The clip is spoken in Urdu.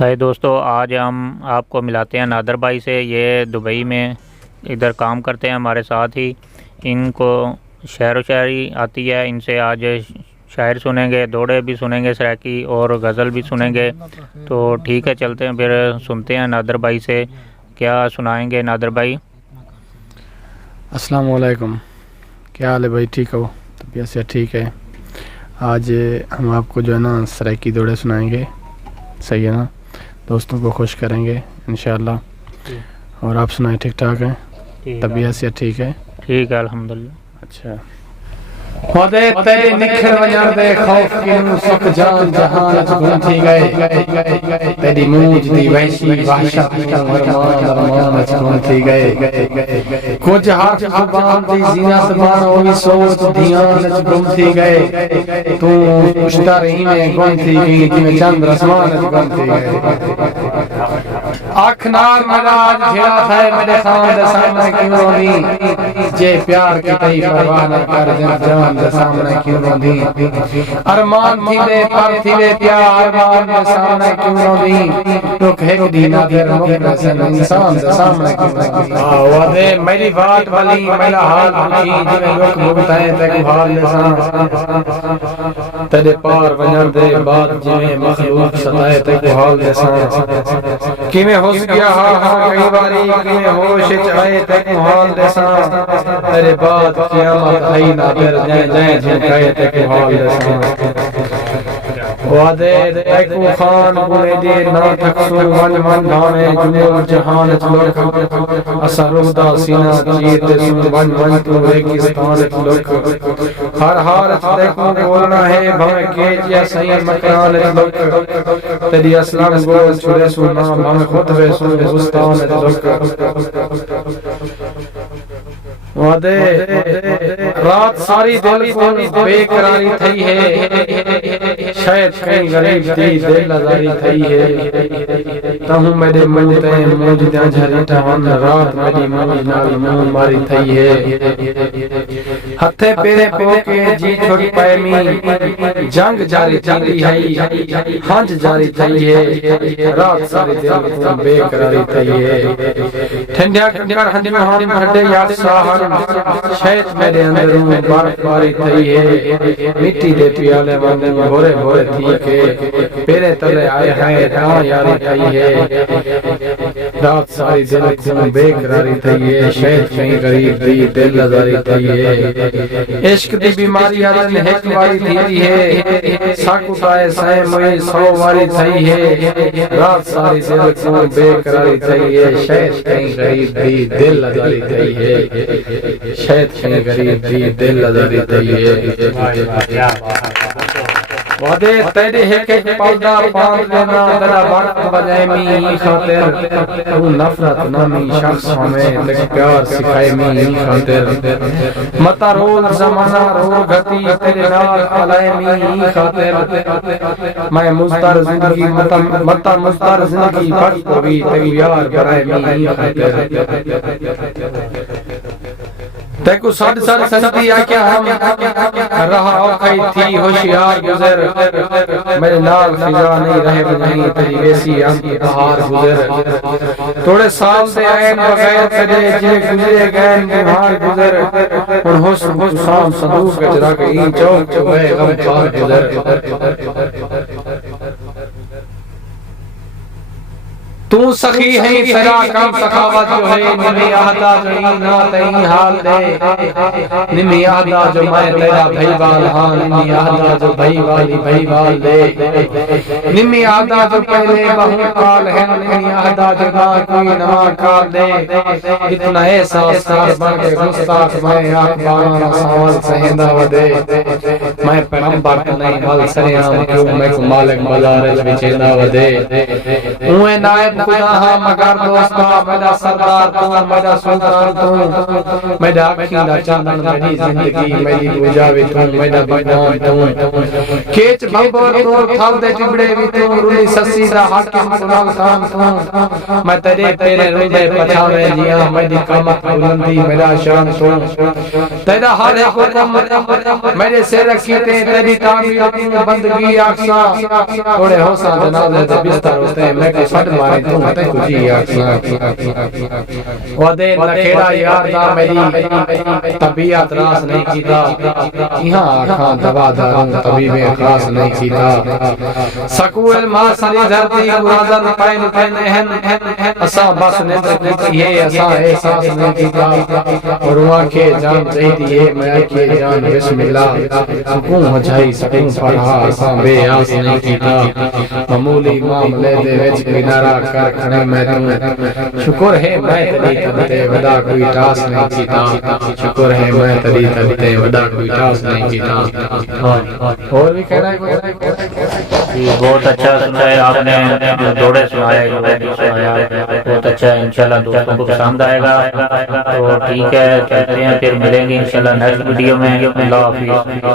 ہائے دوستو، آج ہم آپ کو ملاتے ہیں نادر بھائی سے۔ یہ دبئی میں ادھر کام کرتے ہیں ہمارے ساتھ ہی۔ ان کو شعر و شاعری آتی ہے۔ ان سے آج شاعر سنیں گے، دوڑے بھی سنیں گے سرائکی، اور غزل بھی سنیں گے۔ تو ٹھیک ہے، چلتے ہیں پھر سنتے ہیں نادر بھائی سے کیا سنائیں گے نادر بھائی۔ السلام علیکم، کیا حال ہے بھائی؟ ٹھیک ہو؟ طبیعت سے ٹھیک ہے؟ آج ہم آپ کو جو ہے نا سرائکی دوڑے سنائیں گے، صحیح ہے نا؟ دوستوں کو خوش کریں گے انشاءاللہ۔ اور آپ سنائیں، ٹھیک ٹھاک ہیں؟ طبیعت سے ٹھیک ہے؟ ٹھیک ہے الحمدللہ۔ اچھا۔ خودے تیرے نکھر ونجر دے خوف کنو سکھ جان جہان اچ گم تھی گئے، تیری موج دی وحشی وحشت ارمان اچ گم تھی گئے، کچھ حرف زبان دی زینت بان ہوئی سوچ دھیان اچ گم تھی گئے، تو اشتر ہی میں گم تھی گئی جی چند رسمان اچ گم تھی گئے، آنکھ نار میرا آج جھیڑا تھا میرے خان دے سامنے کیوں روندی، جے پیار کی تئی پرواہ نہ کر جان دے سامنے کیوں روندی، ارمان تھی دے پر تھی دے پیار ارمان دے سامنے کیوں روندی، رک ایک دی نادر مخلصن انسان دے سامنے کیوں روندی، وعدے میری بات والی میرا حال پوچھی جویں رک بھگتائیں تے حال لسان، تیرے پار ونجر دے بعد جویں مخلوق ستائے تے حال لسان، کیویں ہوس گیا ہاں کئی باری کیویں ہوش چائے تے حال لسان، تیرے بعد قیامت آئی نہ پھر جائیں جائیں جھنکائے تے حال لسان، وعدے ایکو خان بنے دے نا تکسو ون ون دھانے جنور جہان چلوک، اسا رودا سینہ چیر دے سن ون ون تو ریگستان چلوک، ہر ہار دیکھو بولنا ہے بھاں کیجیا سہی مکان چلوک، تیری اسلام گول چھڑے سو نا بھاں خود وے سن گستان چلوک، وعدے رات ساری دل کو بے قراری تھی ہے، شاید کہیں غریب دی دل لزاری تھی ہے، تہوں میرے منجتے موجدہ جھریٹا ہن رات میری موج نال مون ماری تھی ہے، ہتھے پیرے پوکے جی چھوٹ پائمی جنگ جاری تھی ہے، ہنج جاری تھی ہے، رات ساری دل کو بے قراری تھی ہے، ٹھنڈیا کر ہنجو ہم ہڈے یاد ساہر شاید میرے اندروں برف باری تھی ہے، مٹی دے پیالے وانے بھورے بھورے تھی کے پیرے تلے آئے ہیں تاں یاری تھی ہے، رات ساری دل کو بے قراری تھی ہے، شاید کہیں غریب دی دل لزاری تھی ہے، عشق دی بیماری آدن ایک باری تھی ہے، ساکتائے سائے موئی سو باری تھی ہے، رات ساری دل کو بے قراری تھی ہے، شاید کہیں غریب دی دل لزاری تھی ہے، شاید کہیں غریب دی دل لزاری تھی ہے، وعدے تیرے ایک ایک پودا باندھ لینا تیرا وقت بجائے می خاطر، تو نفرت نامی شخص ہمیں تک پیار سکھائے می خاطر، متا رول زمانہ رو گھتی تیرے نال علائے می خاطر، میں مزدر زندگی متا مزدر زندگی بڑھ کوئی تیری یار برائے می خاطر، دیکھو سڑ سڑ سنتی آکیا ہم رہا اوکھائی تھی ہوشیار گزر، میرے نال فضا نہیں رہے نہیں تیری ویسی ہم کی بہار گزر، تھوڑے سال سے آئین بغیر تیرے جے گزرے گئن بہار گزر، ان حسن حسام صندوق گجرا گئی چوک چوئے غم پار گزر، تو سخی ہے تیرا کم سخاوت جو ہے، نمی آہدہ جو ہی نا تئی حال دے، نمی آہدہ جو میں تیرا بھائی وال ہاں، نمی آہدہ جو بھائی والی بھائی وال دے، نمی آہدہ جو پہلے بہو کال ہے، نمی آہدہ جو نا کوئی نما کال دے، اتنا احساس کار بن کے گستاخ میں آکباران سوال سہندہ ودے، میں پیغمبر نہیں مل سریام کیوں میں کو مالک مدارج بچیندہ ودے، اوہ نائب خدا ہاں مگر دوستا میرا سردار تو میرا سلطان تو میرا اکھیلا چاندن میری زندگی میری بجاوی تو میرا بگوان تو کیچ بھمبور تو تھال دے ٹبڑے بھی تو رولی سسی دا حاکم قرآن خان تو میں تیرے پیرے روندے پچھاوے جیاں میری قامت بلندی میرا شان تو تیرا ہر ایک حکم میرے سے رکھیتے تیری تعمیر تو بندگی آکساں تھوڑے ہوساں جنازے دے بستر ہوتے میں کو سٹ مارے تو تے کجی آکساں ودے لکھیڑا یار دا میری طبیعت راس نہیں کیتا یہاں آکھاں دوا داروں طبیب خاص نہیں کیتا سکوئل ماں سری دھرتی گرازن پین پین اہن اساں بس نندر کیتی ہے اساں احساس نہیں کیتا اور وہاں کے جان چاہیے ہے میں کے جان بسم اللہ سکون ہو جائی سکون پڑھا اساں بے آس نہیں کیتا معمولی معاملے دے وچ کنارہ کر کھڑے میں تو شکر ہے میں تیری تبتے ودا کوئی ٹاس نہیں کیتا شکر ہے میں تیری تبتے ودا کوئی ٹاس نہیں کیتا اور بھی کہنا ہے بہت اچھا سنایا آپ نے جو دوڑے سنایا بہت اچھا ہے انشاءاللہ دوستوں کو پسند آئے گا تو ٹھیک ہے چلتے ہیں پھر ملیں گے انشاءاللہ نیکسٹ ویڈیو میں اللہ حافظ